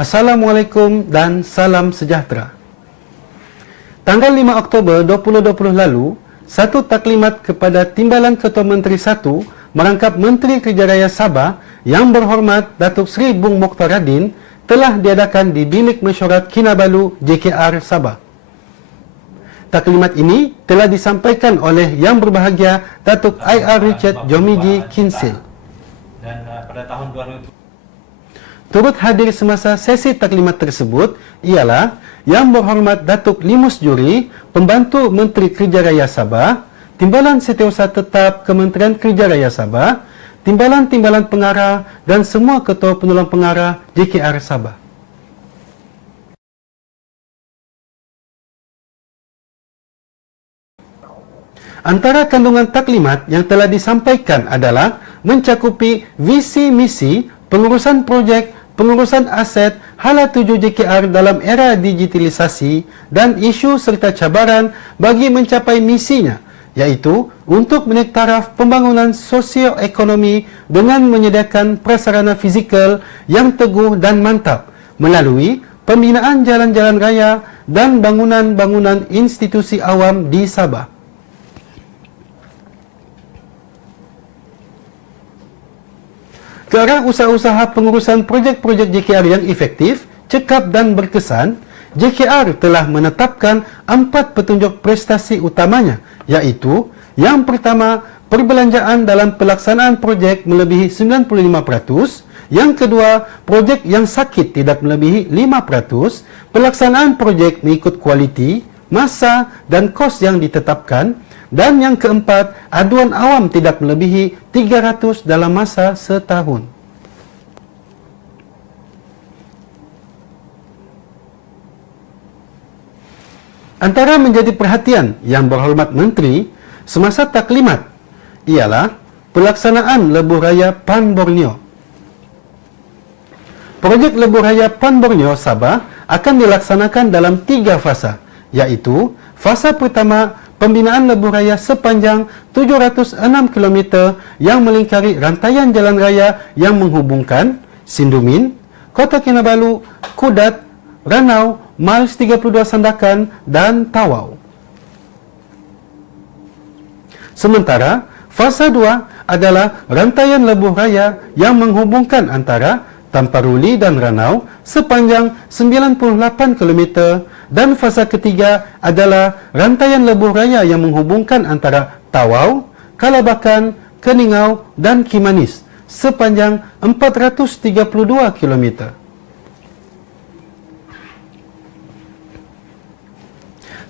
Assalamualaikum dan salam sejahtera. Tanggal 5 Oktober 2020 lalu, satu taklimat kepada Timbalan Ketua Menteri 1 merangkap Menteri Kerja Raya Sabah yang berhormat Datuk Seri Bung Mokhtar Radin telah diadakan di Bilik Mesyuarat Kinabalu JKR Sabah. Taklimat ini telah disampaikan oleh Yang Berbahagia Datuk IR Richard Jomiji Kinsil. Dan pada tahun 2000 turut hadir semasa sesi taklimat tersebut ialah Yang Berhormat Datuk Limus Juri, Pembantu Menteri Kerja Raya Sabah, Timbalan Setiausaha Tetap Kementerian Kerja Raya Sabah, Timbalan-timbalan pengarah dan semua ketua penolong pengarah JKR Sabah. Antara kandungan taklimat yang telah disampaikan adalah mencakupi visi misi, pengurusan projek, pengurusan aset, hala tuju JKR dalam era digitalisasi dan isu serta cabaran bagi mencapai misinya, iaitu untuk menaik taraf pembangunan sosioekonomi dengan menyediakan prasarana fizikal yang teguh dan mantap melalui pembinaan jalan-jalan raya dan bangunan-bangunan institusi awam di Sabah. Ke arah usaha-usaha pengurusan projek-projek JKR yang efektif, cekap dan berkesan, JKR telah menetapkan 4 petunjuk prestasi utamanya, iaitu yang pertama, perbelanjaan dalam pelaksanaan projek melebihi 95%, yang kedua, projek yang sakit tidak melebihi 5%, pelaksanaan projek mengikut kualiti, masa dan kos yang ditetapkan, dan yang keempat, aduan awam tidak melebihi 300 dalam masa setahun. Antara menjadi perhatian Yang Berhormat Menteri semasa taklimat ialah pelaksanaan Lebuh Raya Pan Borneo. Projek Lebuh Raya Pan Borneo Sabah akan dilaksanakan dalam 3 fasa, iaitu fasa pertama, pembinaan lebuh raya sepanjang 706 km yang melingkari rantaian jalan raya yang menghubungkan Sindumin, Kota Kinabalu, Kudat, Ranau, Miles 32 Sandakan dan Tawau. Sementara, fasa 2 adalah rantaian lebuh raya yang menghubungkan antara Tamparuli dan Ranau sepanjang 98 km dan fasa ketiga adalah rantaian lebuh raya yang menghubungkan antara Tawau, Kalabakan, Keningau dan Kimanis sepanjang 432 km.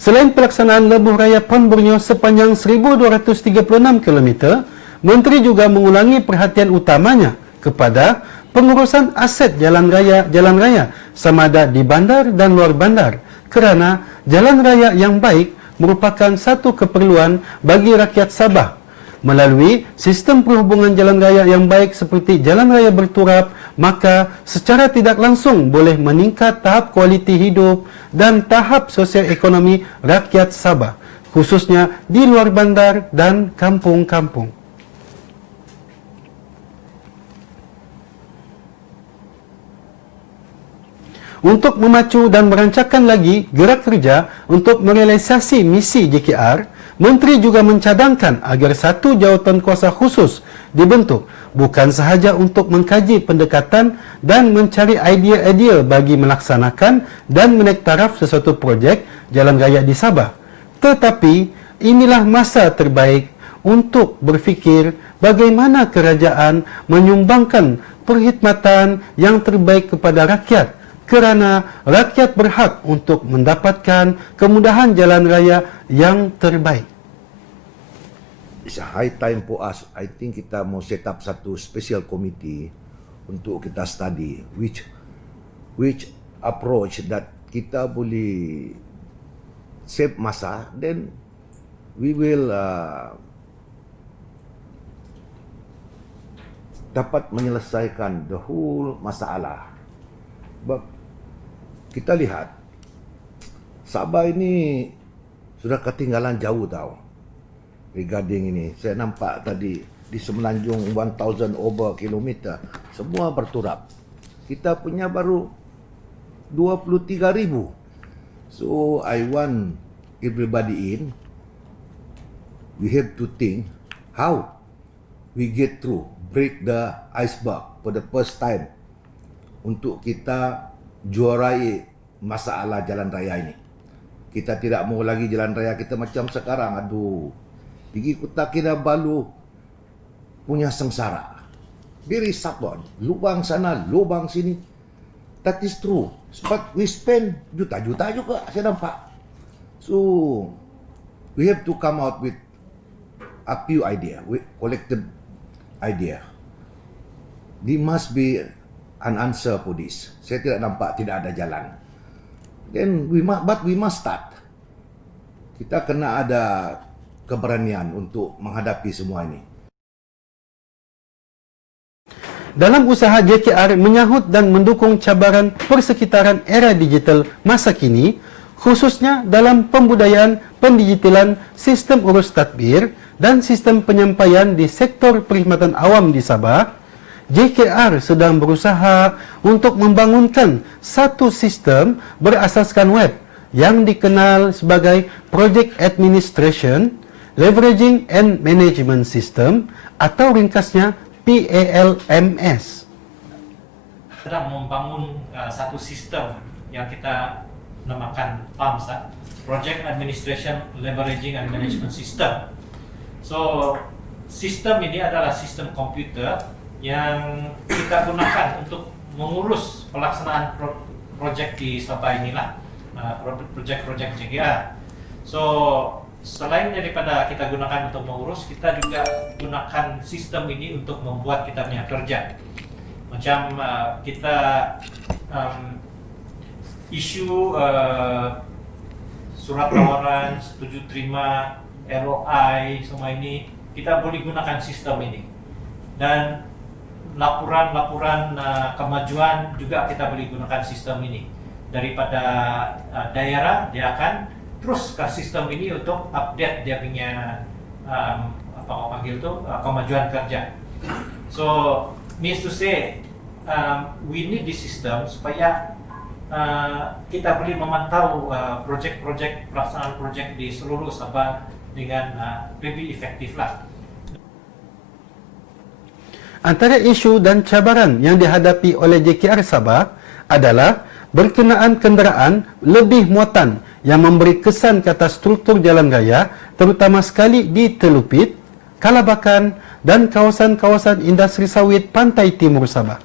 Selain pelaksanaan lebuh raya Pan Borneo sepanjang 1236 km, Menteri juga mengulangi perhatian utamanya kepada pengurusan aset jalan raya sama ada di bandar dan luar bandar, kerana jalan raya yang baik merupakan satu keperluan bagi rakyat Sabah. Melalui sistem perhubungan jalan raya yang baik seperti jalan raya berturap, maka secara tidak langsung boleh meningkat tahap kualiti hidup dan tahap sosioekonomi rakyat Sabah, khususnya di luar bandar dan kampung-kampung. Untuk memacu dan merancangkan lagi gerak kerja untuk merealisasi misi JKR, Menteri juga mencadangkan agar satu jawatan kuasa khusus dibentuk, bukan sahaja untuk mengkaji pendekatan dan mencari idea-idea bagi melaksanakan dan menaik taraf sesuatu projek jalan raya di Sabah. Tetapi, inilah masa terbaik untuk berfikir bagaimana kerajaan menyumbangkan perkhidmatan yang terbaik kepada rakyat, kerana rakyat berhak untuk mendapatkan kemudahan jalan raya yang terbaik. It's a high time for us. I think kita mau set up satu special committee untuk kita study which approach that kita boleh save masa, then we will dapat menyelesaikan the whole masalah. Sebab kita lihat Sabah ini sudah ketinggalan jauh tau regarding ini. Saya nampak tadi di semenanjung 1000 over kilometer semua berturap. Kita punya baru 23,000. So I want everybody in. We have to think how we get through, break the iceberg for the first time untuk kita juarai masalah jalan raya ini. Kita tidak mau lagi jalan raya kita macam sekarang. Aduh, pergi Kota Kinabalu punya sengsara. Very stubborn. Lubang sana, lubang sini. That is true. But we spend juta-juta juga, saya nampak. So, we have to come out with a few idea, with collected idea. There must be an answer for this. Saya tidak nampak tidak ada jalan. Then but we must start. Kita kena ada keberanian untuk menghadapi semua ini. Dalam usaha JKR menyahut dan mendukung cabaran persekitaran era digital masa kini, khususnya dalam pembudayaan pendigitalan sistem urus tadbir dan sistem penyampaian di sektor perkhidmatan awam di Sabah, JKR sedang berusaha untuk membangunkan satu sistem berasaskan web yang dikenal sebagai Project Administration, Leveraging and Management System atau ringkasnya PALMS. Sedang membangun satu sistem yang kita namakan PAMS, Project Administration Leveraging and Management System. So, sistem ini adalah sistem komputer yang kita gunakan untuk mengurus pelaksanaan project di Sabah inilah, project-project JKR. So, selain daripada kita gunakan untuk mengurus, kita juga gunakan sistem ini untuk membuat kita punya kerja. Macam kita isu surat tawaran, setuju terima, ROI, semua ini kita boleh gunakan sistem ini. Dan laporan-laporan kemajuan juga kita boleh gunakan sistem ini. Daripada daerah, dia akan terus ke sistem ini untuk update dia punya kemajuan kerja. So means to say we need this system supaya kita boleh memantau projek-projek pelaksanaan projek di seluruh Sabah dengan lebih efektif lah. Antara isu dan cabaran yang dihadapi oleh JKR Sabah adalah berkenaan kenderaan lebih muatan yang memberi kesan ke atas struktur jalan raya, terutama sekali di Telupit, Kalabakan dan kawasan-kawasan industri sawit pantai timur Sabah.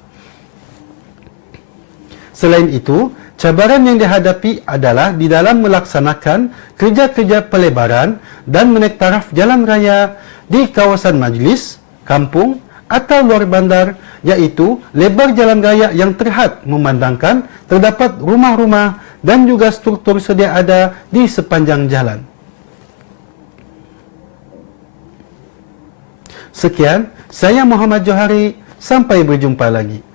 Selain itu, cabaran yang dihadapi adalah di dalam melaksanakan kerja-kerja pelebaran dan menaik taraf jalan raya di kawasan majlis, kampung atau luar bandar, iaitu lebar jalan raya yang terhad memandangkan terdapat rumah-rumah dan juga struktur sedia ada di sepanjang jalan. Sekian, saya Muhammad Johari, sampai berjumpa lagi.